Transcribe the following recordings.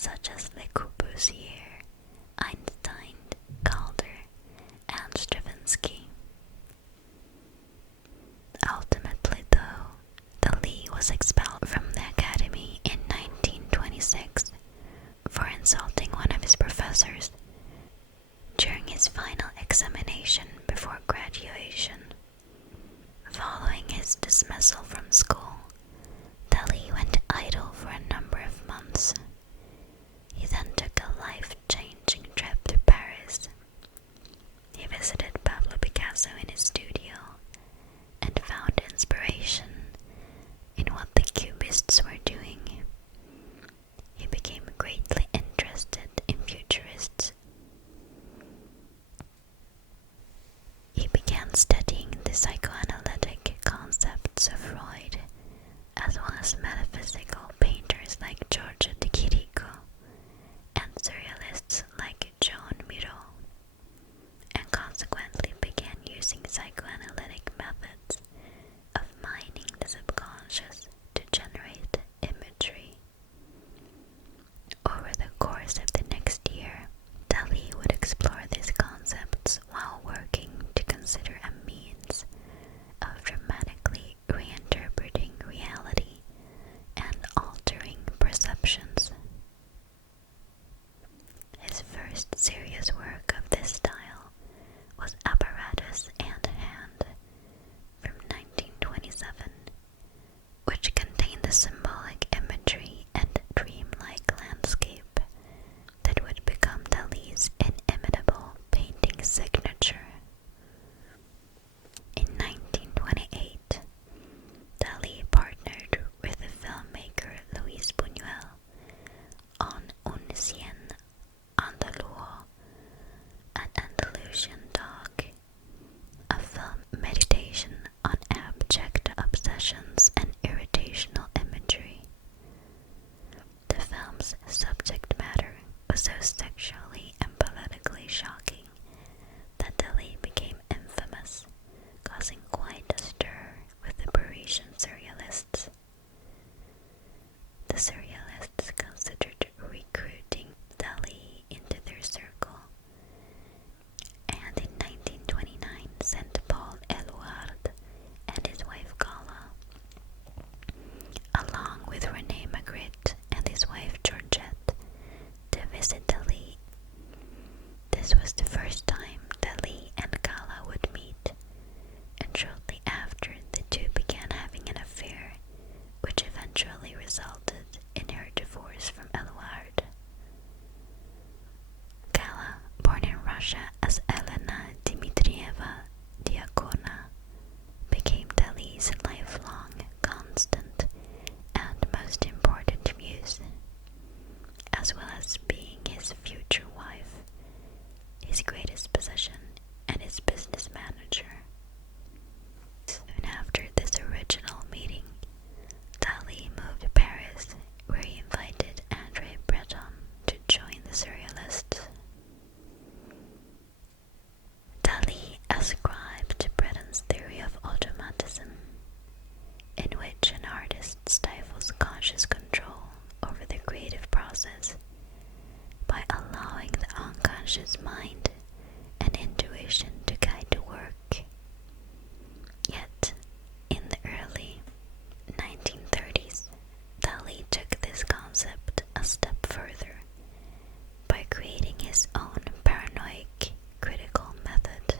such as Le Corbusier, Einstein, Calder, and Stravinsky. Ultimately, though, Dalí was expelled from the Academy in 1926 for insulting one of his professors during his final examination before graduation. Following his dismissal from school, Dalí went idle for a number of months. He then took a life-changing trip to Paris. He visited Pablo Picasso in his studio and found inspiration in what the Cubists were doing. He became greatly interested in futurists. He began studying the psychoanalytic concepts of Freud, as well as metaphysical painters like Giorgio de Chirico and surrealists like Joan Miro, and consequently began using psychoanalytic methods of mining the subconscious to generate imagery. Over the course of the next year, Dalí would explore these concepts while working to consider a means of dramatically reinterpreting reality and altering perceptions. His first serious work of this style was Apparatus and Hand from 1927, which contained the symbolic imagery and dreamlike landscape that would become Dalí's inimitable painting signature. In 1928, Dalí partnered with the filmmaker Luis Buñuel on Un Cien Andaluo, an Andalusian dog, a film meditation on abject obsessions and irritational imagery. The film's subject matter was so sexually and politically shocking that Dalí became infamous, causing quite a stir with the Parisian surrealists. The surrealists considered recruiting Dalí into their circle, and in 1929 sent Paul Eluard and his wife Gala, along with René Magritte and his wife Georgette, to visit Dalí. This was the first time Dalí and Gala would meet, and shortly after the two began having an affair, which eventually resulted in her divorce from Eluard. Gala, born in Russia as Elena Dmitrieva Diakona, became Dalí's lifelong, constant, and most important muse, as well as being his future wife, his greatest possession, and his business manager. Soon after this original meeting, Dalí moved to Paris, where he invited André Breton to join the Surrealists. Dalí ascribed to Breton's theory of automatism, in which an artist stifles conscious control over the creative process by allowing the unconscious mind and intuition to guide the work. Yet, in the early 1930s, Dalí took this concept a step further by creating his own paranoid critical method,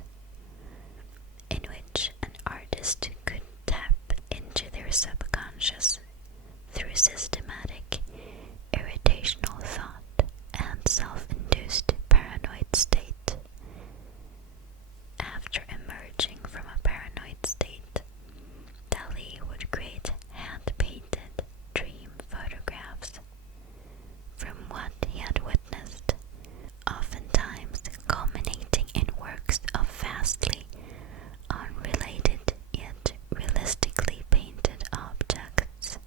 in which an artist could tap into their subconscious through systematic, irritational thought and self-induced paranoid state. After emerging from a paranoid state, Dalí would create hand-painted dream photographs from what he had witnessed, oftentimes culminating in works of vastly unrelated yet realistically painted objects.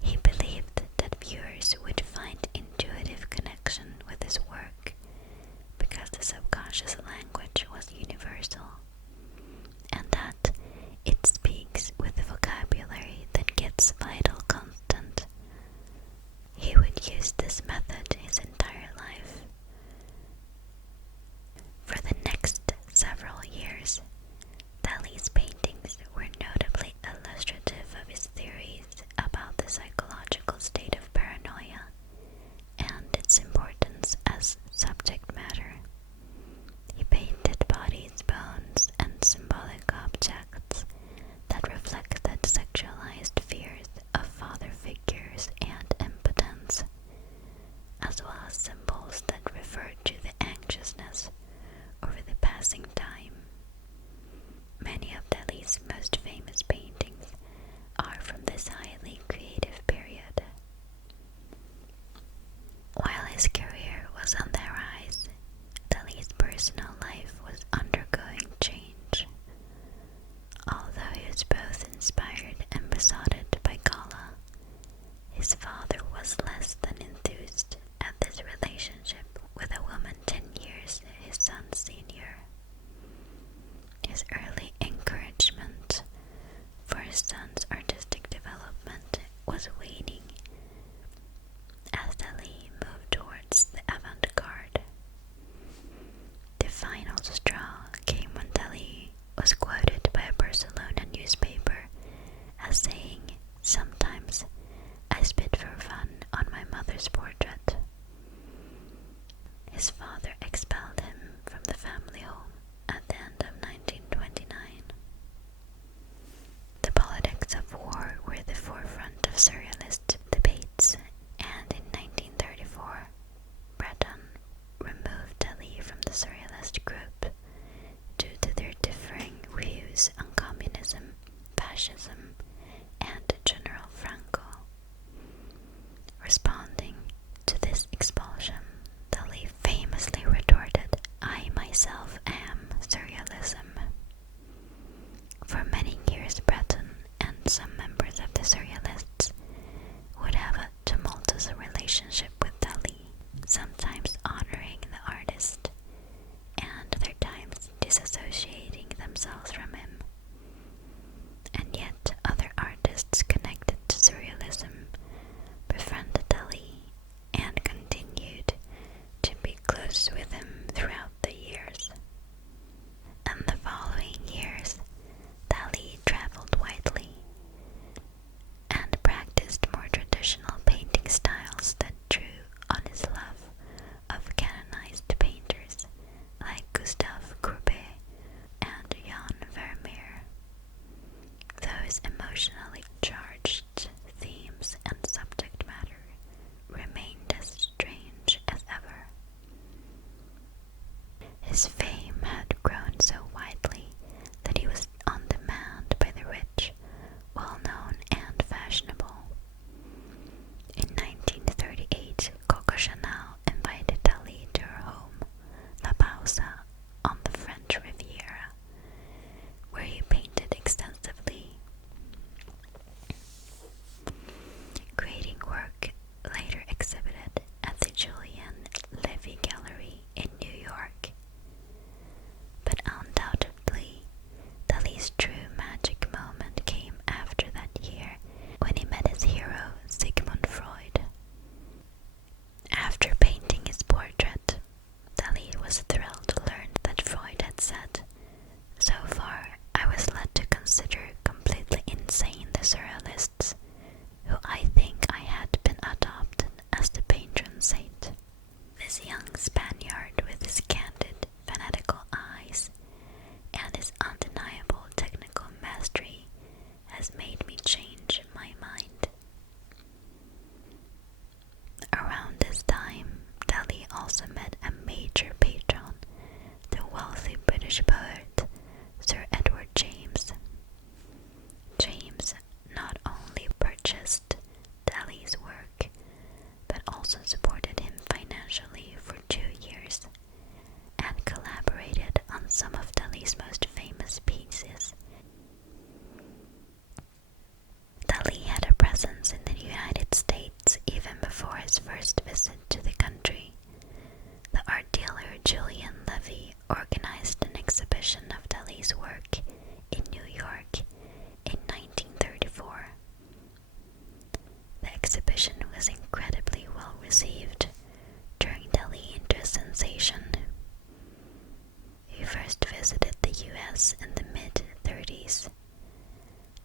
He believed that viewers would find intuitive connection with his work because the subconscious language was universal, and that it speaks with a vocabulary that gets vital content, fascism and General Franco. Responding to this expulsion, Dalí famously retorted, "I myself am surrealism." For many years, Breton and some members of the Surrealists would have a tumultuous relationship with Dalí, sometimes honoring the artist, and other times disassociating themselves from him. And yet other artists connected to Surrealism befriended Dalí and continued to be close with him throughout the years. In the following years, Dalí traveled widely and practiced more traditional painting styles that drew on his love of canonized painters like Gustave Courbet and Jan Vermeer. Those emotionally charged themes and subject matter remained as strange as ever. His fame had grown so widely that he was on demand by the rich, well-known and fashionable. In 1938, Coco Chanel invited Dalí to her home, La Pausa, on the French Riviera, where he painted extensively, creating work later exhibited at the Julian Levy Gallery in New York. But undoubtedly, Dalí's true magic moment came after that year when he met his hero, Sigmund Freud. After painting his portrait, Dalí was thrilled to learn that Freud had said, "So far, I was led to consider completely insane the Surrealists, who I think I had been adopted as the patron saint." This young Spaniard with his candid, fanatical eyes and his undeniable technical mastery has made me change my mind. Around this time, Dalí also met a major patron, the wealthy British poet Sir Edward James. James not only purchased Dalí's work, but also supported him financially for 2 years and collaborated on some of Dalí's most famous pieces. Dalí had a presence in the United States even before his first visit to the country. The art dealer Julian Levy organized an exhibition of Dalí's work in New York in 1934. The exhibition was incredibly well received, turning Dalí into a sensation. He first visited the US in the mid-30s,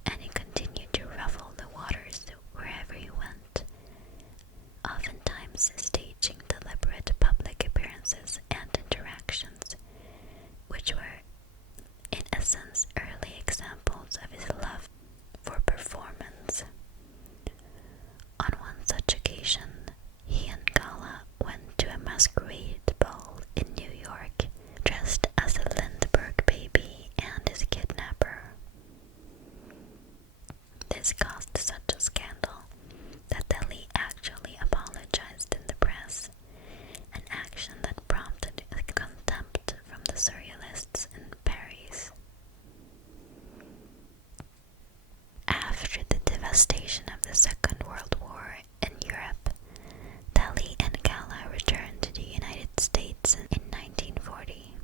and he continued to ruffle the waters wherever he went, oftentimes staging deliberate public appearances and interactions, which were, in essence, early examples of his love for performance. On one such occasion, he and Gala went to a masquerade ball in New York, dressed as a Lindbergh baby and his kidnapper. This caused such a scandal that Dalí actually apologized in the press, an action that prompted contempt from the Surrealists in Paris. After the devastation of the Second World War in Europe, Dalí and Gala returned to the United States in 1940.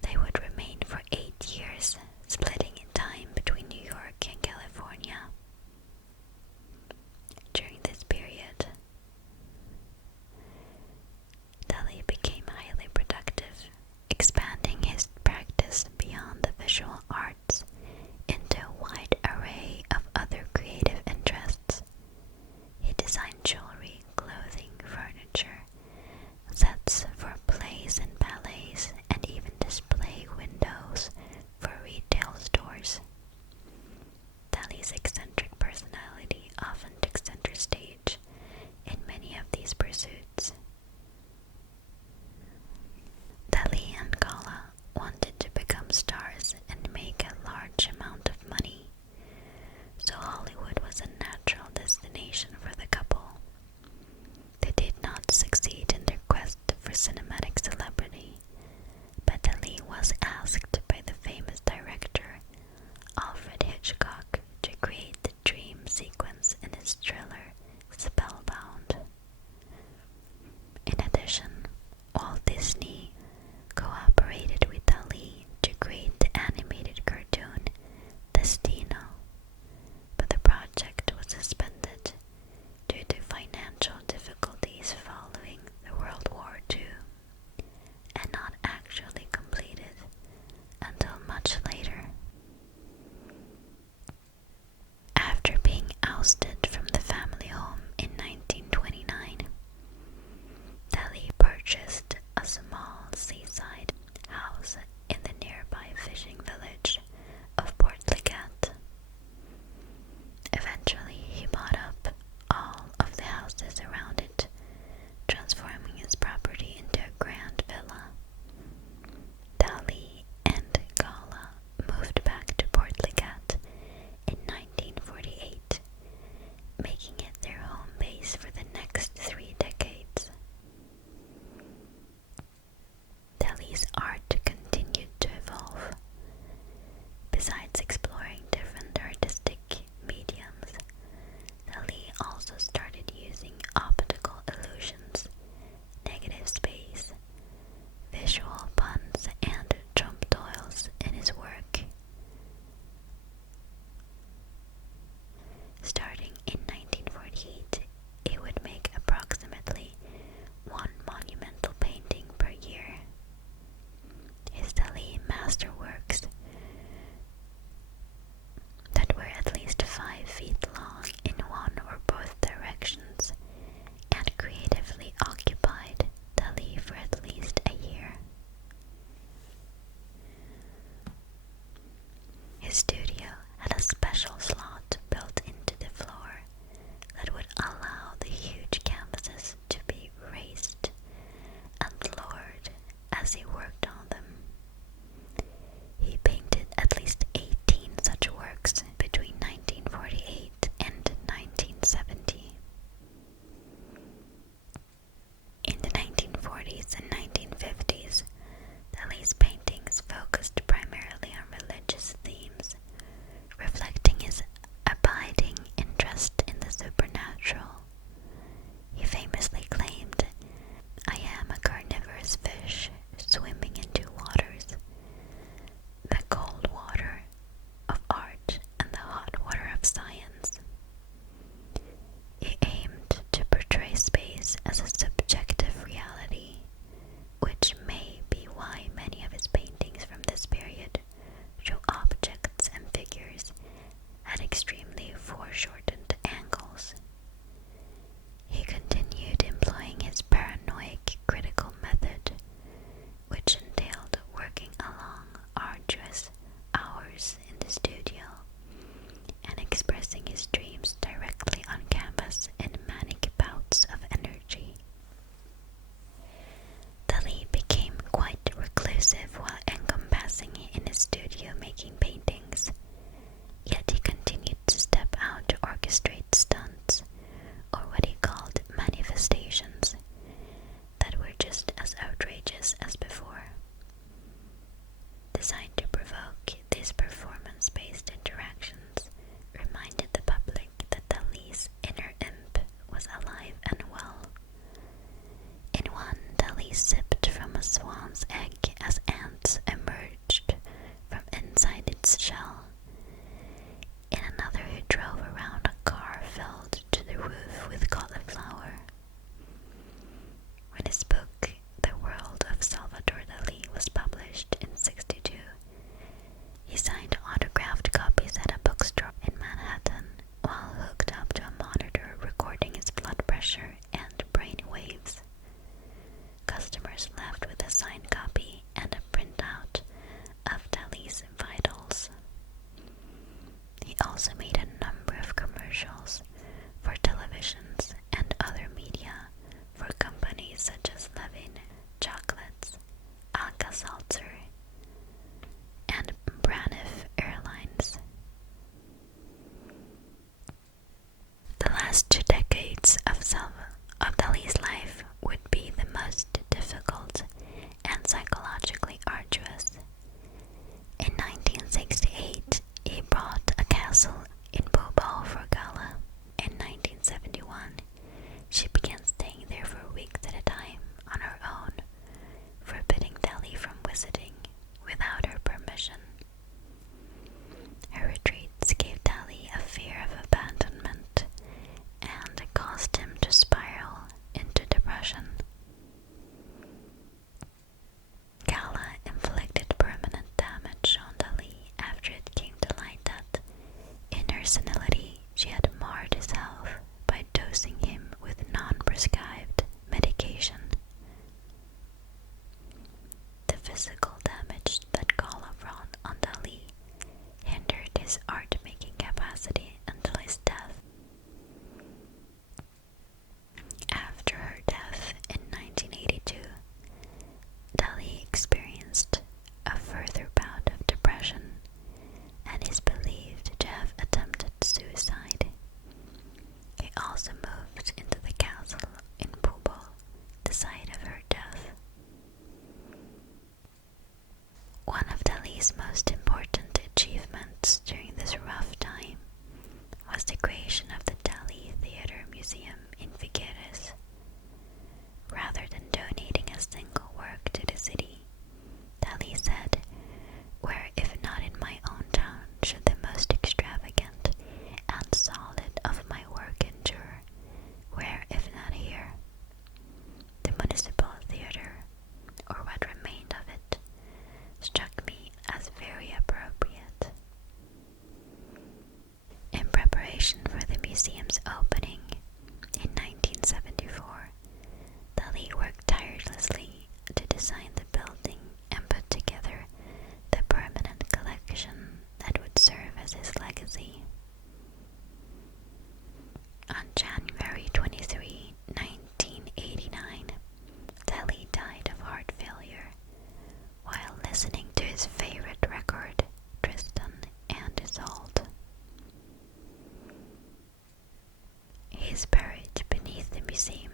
They would remain for 8 years, splitting in time between New York and California. During this period, Dalí became highly productive, expanding his practice beyond the visual arts into a wide array of other creative ousted from the family home in 1929, Dalí purchased a small seaside house in the nearby fishing village of Portligat. Eventually, he bought up all of the houses around it, transforming his property into a grand villa. Dalí and Gala moved back to Portligat in 1948, making it their home base for the next 3 decades. Dalí's art continued to evolve. Besides exploring different artistic mediums, Dalí also started using optical illusions, negative space, visual puns, and jump toils in his work. Starting in 1948, he would make approximately 1 monumental painting per year. His Dalí masterworks that were at least 5 feet long in one or both directions and creatively occupied Dalí for at least a year. His studio had a special slot built into the floor that would allow the huge canvases to be raised and lowered as he worked on them. He painted at least 18 such works between 1948 and 1970. In the 1940s and 1950s, Dalí's paintings focused primarily on religious themes, reflecting his abiding interest in the supernatural. He famously claimed, "I am a carnivorous fish swimming in 2 waters, the cold water of art and the hot water of science." He aimed to portray space as a subjective reality, which may be why many of his paintings from this period show objects and figures at extremely foreshortened angles. He continued employing his paranoid critical method, which entailed working along arduous hours in the studio and expressing his dreams directly on canvas in manic bouts of energy. Dalí became quite reclusive while encompassing in his studio making paintings, yet he continued to step out to orchestrate stunts, or what he called manifestations, that were just as outrageous as before. Designed to provoke, these performance-based interactions reminded the public that Dalí's inner imp was alive and well. In one, Dalí sipped from a swan's egg as ants emerged from inside its shell. In another, he drove around a car filled to the roof with cauliflower. When his book, The World of Salvador Dalí, was published in '62, he signed autographed copies at a bookstore in Manhattan while hooked up to a monitor recording his blood pressure and brain waves. Customers left with a signed copy and a printout of Dalí's vitals. He also made a number of commercials for televisions and other media for companies such as Levin Chocolates, Alka-Seltzer, and Braniff Airlines. The last 2 decades of Dalí's life would be the most difficult and psychologically arduous. In 1968, he bought a castle in his art-making capacity until his death. After her death in 1982, Dalí experienced a further bout of depression and is believed to have attempted suicide. He also moved into the castle in Pubol, the site of her death. One of Dalí's most important achievements during this rough time was the creation of the Dalí Theatre Museum in Figueres. Rather than donating a single work to the city, Dalí said, "Where, if not in my own town, should the most extravagant and solid of my work endure? Where, if not here?" The municipal theatre, or what remained of it, struck me as very appropriate. In preparation for the museum's opening in 1974, Dalí worked tirelessly to design the building and put together the permanent collection that would serve as his legacy. On January 23, 1989, Dalí died of heart failure while listening to his favorite record, Tristan and Isolde. He is buried beneath the museum